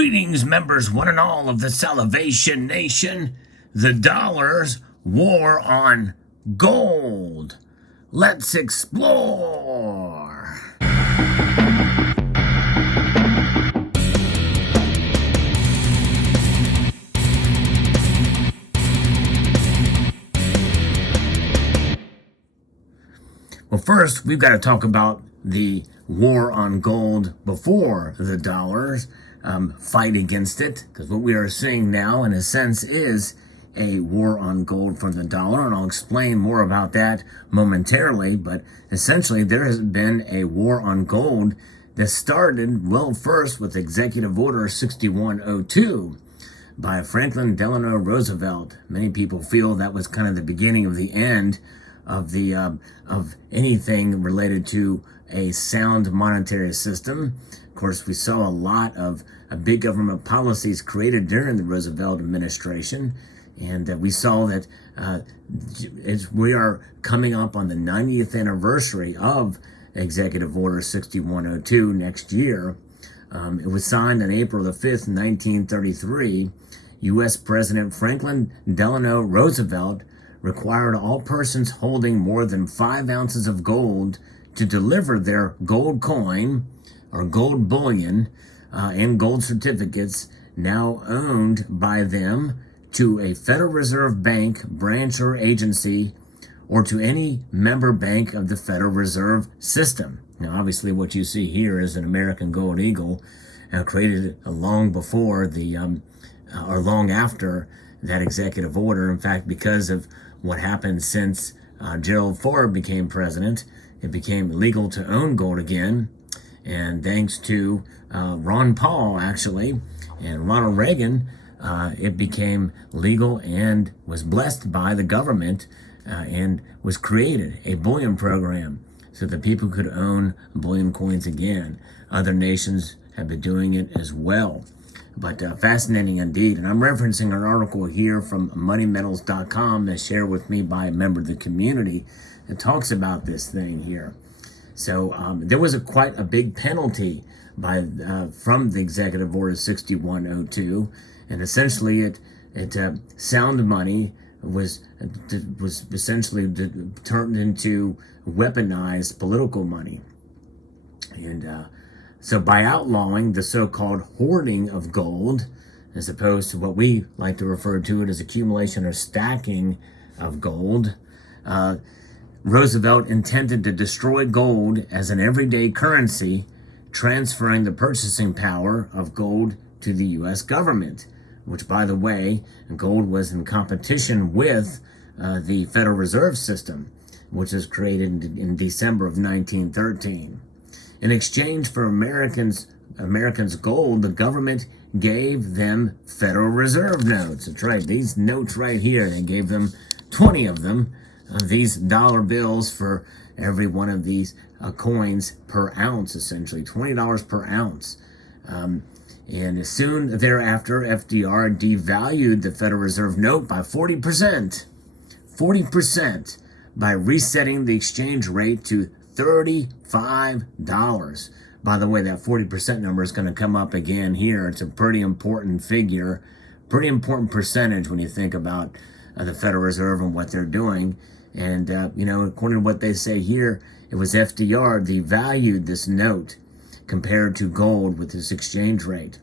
Greetings, members, one and all of the Salivation Nation. The dollar's war on gold. Let's explore. Well, first, we've got to talk about the war on gold before the dollar's fight against it, because what we are seeing now, in a sense, is a war on gold for the dollar, and I'll explain more about that momentarily. But essentially, there has been a war on gold that started, well, first with Executive Order 6102 by Franklin Delano Roosevelt. Many people feel that was kind of the beginning of the end of anything related to a sound monetary system. Of course, we saw a lot of big government policies created during the Roosevelt administration, and we saw that we are coming up on the 90th anniversary of Executive Order 6102 next year. It was signed on April the 5th, 1933. U.S. President Franklin Delano Roosevelt required all persons holding more than 5 ounces of gold to deliver their gold coin or gold bullion and gold certificates now owned by them to a Federal Reserve Bank branch or agency, or to any member bank of the Federal Reserve System. Now, obviously, what you see here is an American Gold Eagle created long before or long after that executive order. In fact, because of what happened since Gerald Ford became president, it became legal to own gold again. And thanks to Ron Paul, actually, and Ronald Reagan, it became legal and was blessed by the government and was created a bullion program so that people could own bullion coins again. Other nations have been doing it as well. But fascinating indeed. And I'm referencing an article here from moneymetals.com that's shared with me by a member of the community that talks about this thing here. So there was quite a big penalty from the Executive Order 6102, and essentially sound money was essentially turned into weaponized political money. And so by outlawing the so-called hoarding of gold, as opposed to what we like to refer to it as accumulation or stacking of gold, Roosevelt intended to destroy gold as an everyday currency, transferring the purchasing power of gold to the U.S. government, which, by the way, gold was in competition with the Federal Reserve System, which was created in December of 1913. In exchange for Americans' gold, the government gave them Federal Reserve notes. That's right, these notes right here, they gave them 20 of them, these dollar bills for every one of these coins per ounce, essentially, $20 per ounce. And soon thereafter, FDR devalued the Federal Reserve note by 40%, by resetting the exchange rate to $35. By the way, that 40% number is going to come up again here. It's a pretty important figure, pretty important percentage when you think about the Federal Reserve and what they're doing. And, according to what they say here, it was FDR devalued this note compared to gold with this exchange rate.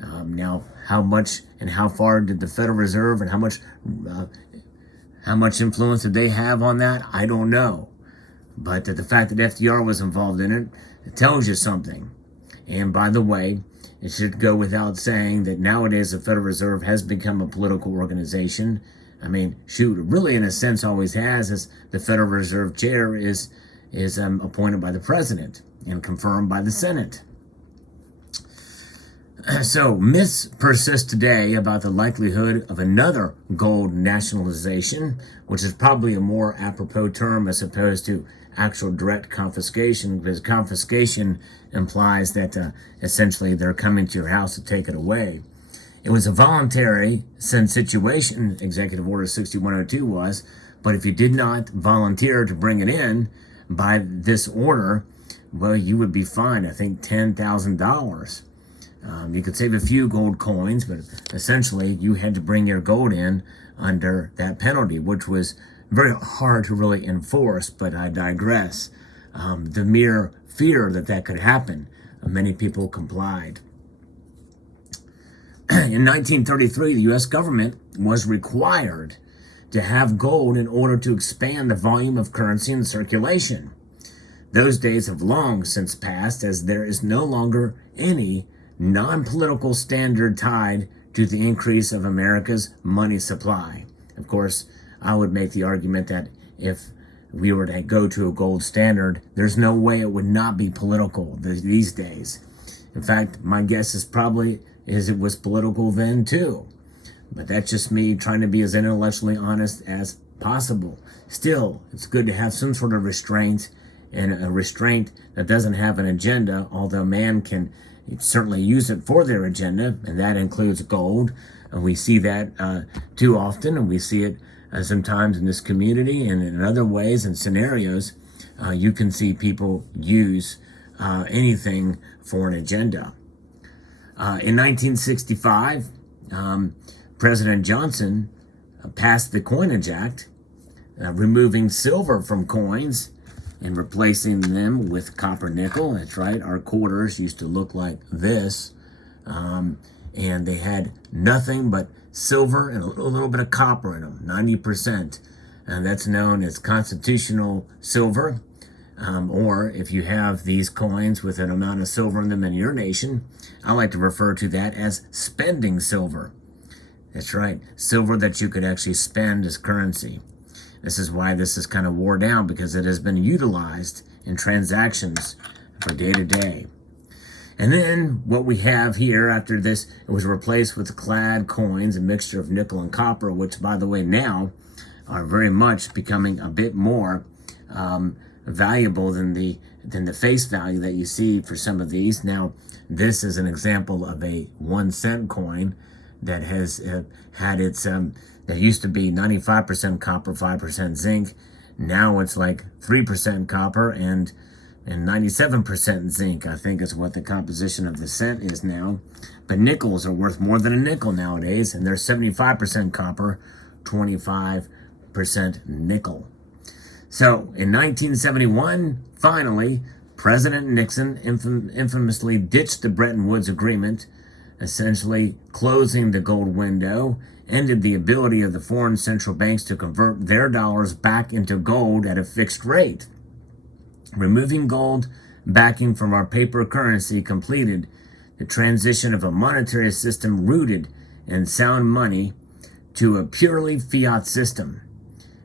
Now, how much and how far did the Federal Reserve and how much influence did they have on that? I don't know. But the fact that FDR was involved in it, it tells you something. And by the way, it should go without saying that nowadays the Federal Reserve has become a political organization. I mean, shoot, really in a sense always has, as the Federal Reserve Chair is appointed by the President and confirmed by the Senate. So myths persist today about the likelihood of another gold nationalization, which is probably a more apropos term as opposed to actual direct confiscation, because confiscation implies that essentially they're coming to your house to take it away. It was a voluntary situation, Executive Order 6102 was, but if you did not volunteer to bring it in by this order, well, you would be fined, I think, $10,000. You could save a few gold coins, but essentially you had to bring your gold in under that penalty, which was very hard to really enforce, but I digress. The mere fear that that could happen, many people complied. In 1933, the U.S. government was required to have gold in order to expand the volume of currency in circulation. Those days have long since passed, as there is no longer any non-political standard tied to the increase of America's money supply. Of course, I would make the argument that if we were to go to a gold standard, there's no way it would not be political these days. In fact, my guess is probably it was political then too. But that's just me trying to be as intellectually honest as possible. Still, it's good to have some sort of restraint, and a restraint that doesn't have an agenda, although man can certainly use it for their agenda, and that includes gold. And we see that too often, and we see it sometimes in this community and in other ways and scenarios. You can see people use anything for an agenda. In 1965, President Johnson passed the Coinage Act, removing silver from coins and replacing them with copper nickel. That's right, our quarters used to look like this, and they had nothing but silver and a little bit of copper in them, 90%. And that's known as constitutional silver. Or if you have these coins with an amount of silver in them in your nation, I like to refer to that as spending silver. That's right, silver that you could actually spend as currency. This is why this is kind of wore down, because it has been utilized in transactions for day to day. And then what we have here after this, it was replaced with clad coins, a mixture of nickel and copper, which, by the way, now are very much becoming a bit more valuable than the face value that you see for some of these. Now, this is an example of a 1 cent coin that has had its, that used to be 95% copper, 5% zinc. Now it's like 3% copper and 97% zinc, I think is what the composition of the cent is now. But nickels are worth more than a nickel nowadays, and they're 75% copper, 25% nickel. So in 1971, finally, President Nixon infamously ditched the Bretton Woods Agreement, essentially closing the gold window, ended the ability of the foreign central banks to convert their dollars back into gold at a fixed rate. Removing gold backing from our paper currency completed the transition of a monetary system rooted in sound money to a purely fiat system.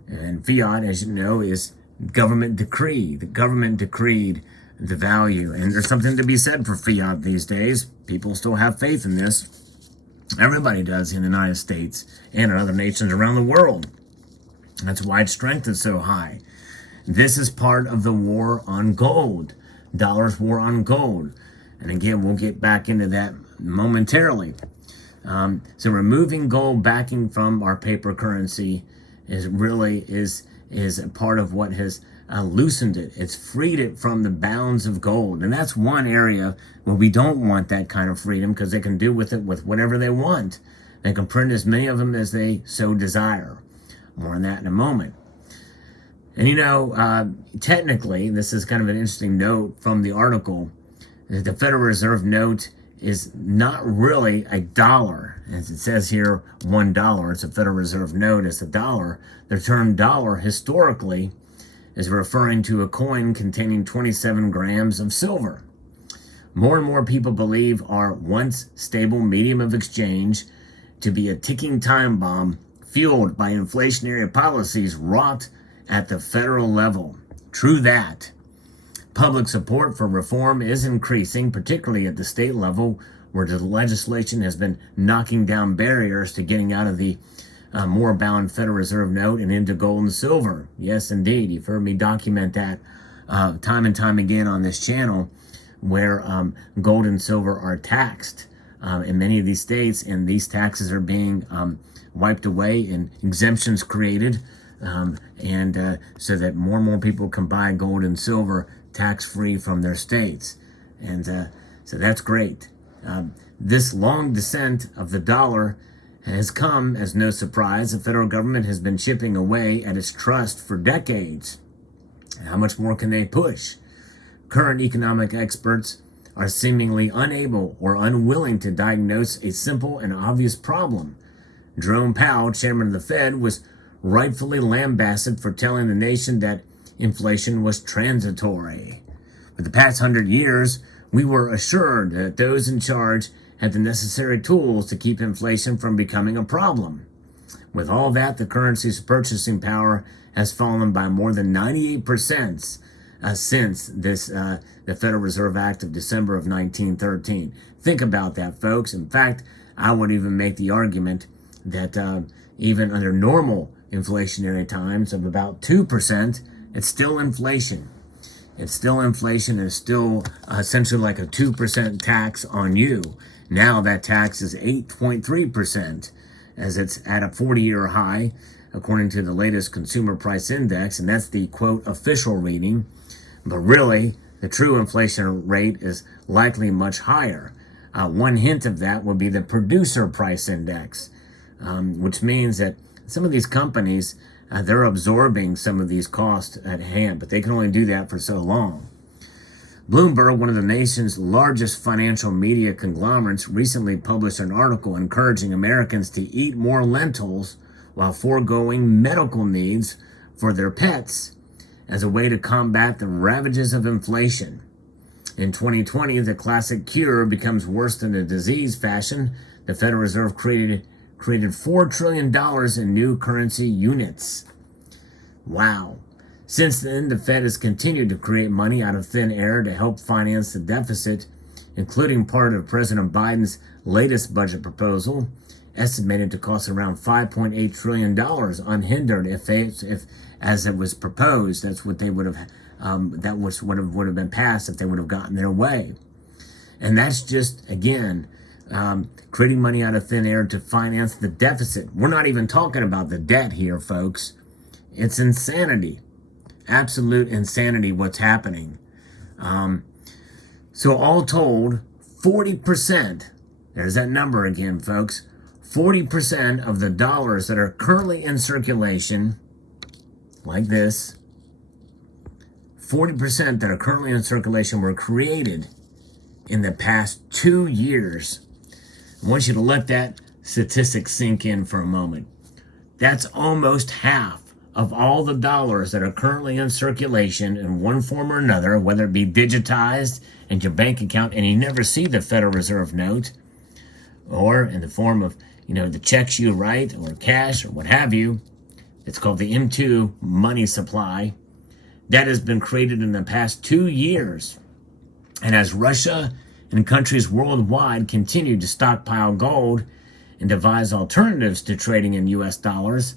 And fiat, as you know, is government decree. The government decreed the value. And there's something to be said for fiat these days. People still have faith in this. Everybody does in the United States and in other nations around the world. That's why its strength is so high. This is part of the war on gold. Dollars war on gold. And again, we'll get back into that momentarily. So removing gold backing from our paper currency is a part of what has loosened it. It's freed it from the bounds of gold. And that's one area where we don't want that kind of freedom, because they can do with it with whatever they want. They can print as many of them as they so desire. More on that in a moment. And you know, technically, this is kind of an interesting note from the article, that the Federal Reserve note is not really a dollar. As it says here, $1. It's a Federal Reserve note. It's a dollar. The term dollar historically is referring to a coin containing 27 grams of silver. More and more people believe our once stable medium of exchange to be a ticking time bomb fueled by inflationary policies wrought at the federal level. True that. Public support for reform is increasing, particularly at the state level, where the legislation has been knocking down barriers to getting out of the more bound Federal Reserve note and into gold and silver. Yes, indeed. You've heard me document that time and time again on this channel, where gold and silver are taxed in many of these states, and these taxes are being wiped away and exemptions created, so that more and more people can buy gold and silver tax-free from their states. And so that's great. This long descent of the dollar has come as no surprise. The federal government has been chipping away at its trust for decades. How much more can they push? Current economic experts are seemingly unable or unwilling to diagnose a simple and obvious problem. Jerome Powell, chairman of the Fed, was rightfully lambasted for telling the nation that inflation was transitory. For the past 100 years, we were assured that those in charge had the necessary tools to keep inflation from becoming a problem. With all that, the currency's purchasing power has fallen by more than 98% since the Federal Reserve Act of December of 1913. Think about that, folks. In fact, I would even make the argument that even under normal inflationary times of about 2%, it's still inflation. It's still inflation, and it's still essentially like a 2% tax on you. Now that tax is 8.3%, as it's at a 40-year high, according to the latest Consumer Price Index, and that's the, quote, official reading. But really, the true inflation rate is likely much higher. One hint of that would be the Producer Price Index, which means that some of these companies, they're absorbing some of these costs at hand, but they can only do that for so long. Bloomberg, one of the nation's largest financial media conglomerates, recently published an article encouraging Americans to eat more lentils while foregoing medical needs for their pets as a way to combat the ravages of inflation. In 2020, the classic cure becomes worse than a disease fashion. The Federal Reserve created $4 trillion in new currency units. Wow. Since then, the Fed has continued to create money out of thin air to help finance the deficit, including part of President Biden's latest budget proposal, estimated to cost around $5.8 trillion unhindered if as it was proposed. That's what they would have, would have been passed if they would have gotten their way. And that's just, again, creating money out of thin air to finance the deficit. We're not even talking about the debt here, folks. It's insanity. Absolute insanity what's happening. So all told, 40%, there's that number again, folks, 40% of the dollars that are currently in circulation, like this, 40% that are currently in circulation were created in the past 2 years. I want you to let that statistic sink in for a moment. That's almost half of all the dollars that are currently in circulation in one form or another, whether it be digitized in your bank account and you never see the Federal Reserve note, or in the form of, the checks you write or cash or what have you. It's called the M2 money supply. That has been created in the past 2 years. And as Russia and countries worldwide continue to stockpile gold and devise alternatives to trading in U.S. dollars,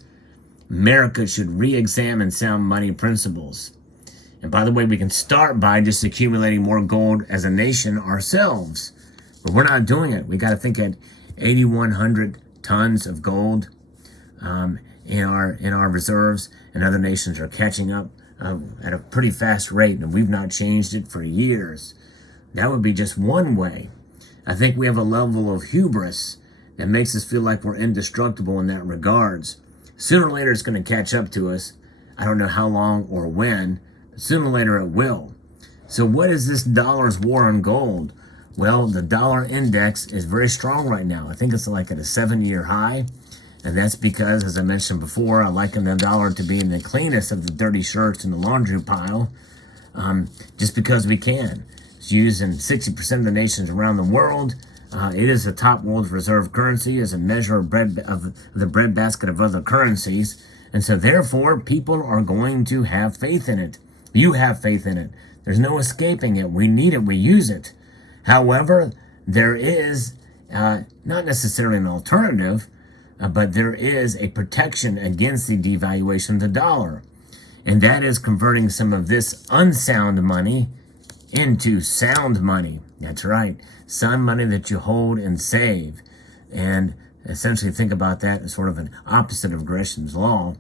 America should re-examine sound money principles. And by the way, we can start by just accumulating more gold as a nation ourselves. But we're not doing it. We got to think at 8,100 tons of gold in our reserves, and other nations are catching up at a pretty fast rate, and we've not changed it for years. That would be just one way. I think we have a level of hubris that makes us feel like we're indestructible in that regards. Sooner or later, it's going to catch up to us. I don't know how long or when, but sooner or later it will. So what is this dollar's war on gold? Well, the dollar index is very strong right now. I think it's like at a 7-year high. And that's because, as I mentioned before, I liken the dollar to being the cleanest of the dirty shirts in the laundry pile, just because we can. It's used in 60% of the nations around the world. It is the top world's reserve currency as a measure of the breadbasket of other currencies. And so therefore, people are going to have faith in it. You have faith in it. There's no escaping it. We need it. We use it. However, there is not necessarily an alternative, but there is a protection against the devaluation of the dollar. And that is converting some of this unsound money into sound money. That's right. Sound money that you hold and save. And essentially think about that as sort of an opposite of Gresham's law.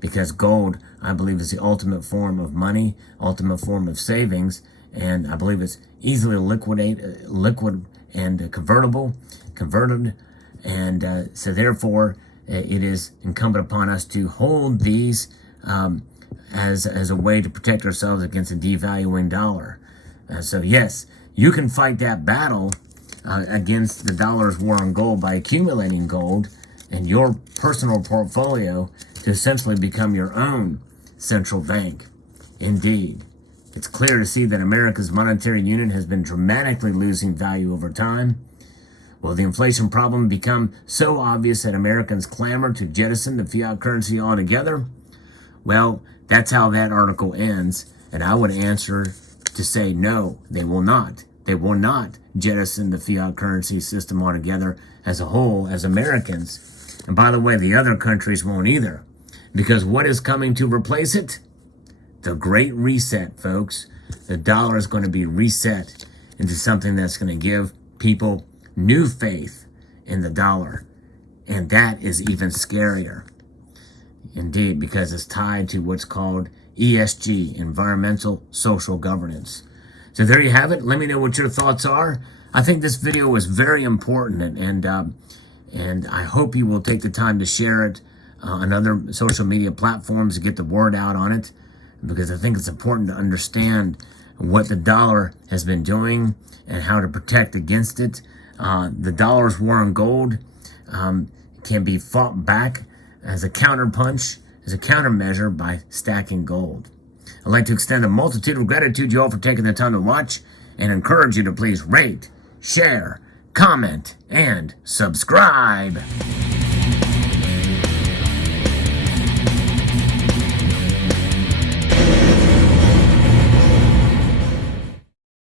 Because gold, I believe, is the ultimate form of money, ultimate form of savings. And I believe it's easily liquid and converted, and so therefore it is incumbent upon us to hold these as a way to protect ourselves against a devaluing dollar. So yes, you can fight that battle against the dollar's war on gold by accumulating gold in your personal portfolio to essentially become your own central bank. Indeed, it's clear to see that America's monetary unit has been dramatically losing value over time. Will the inflation problem become so obvious that Americans clamor to jettison the fiat currency altogether? Well, that's how that article ends, and I would answer to say no, they will not. They will not jettison the fiat currency system altogether as a whole, as Americans. And by the way, the other countries won't either. Because what is coming to replace it? The Great Reset, folks. The dollar is going to be reset into something that's going to give people new faith in the dollar. And that is even scarier. Indeed, because it's tied to what's called ESG, environmental social governance. So there you have it. Let me know what your thoughts are. I think this video was very important, and I hope you will take the time to share it on other social media platforms to get the word out on it, because I think it's important to understand what the dollar has been doing and how to protect against it. The dollar's war on gold can be fought back as a counterpunch, as a countermeasure by stacking gold. I'd like to extend a multitude of gratitude to you all for taking the time to watch and encourage you to please rate, share, comment, and subscribe.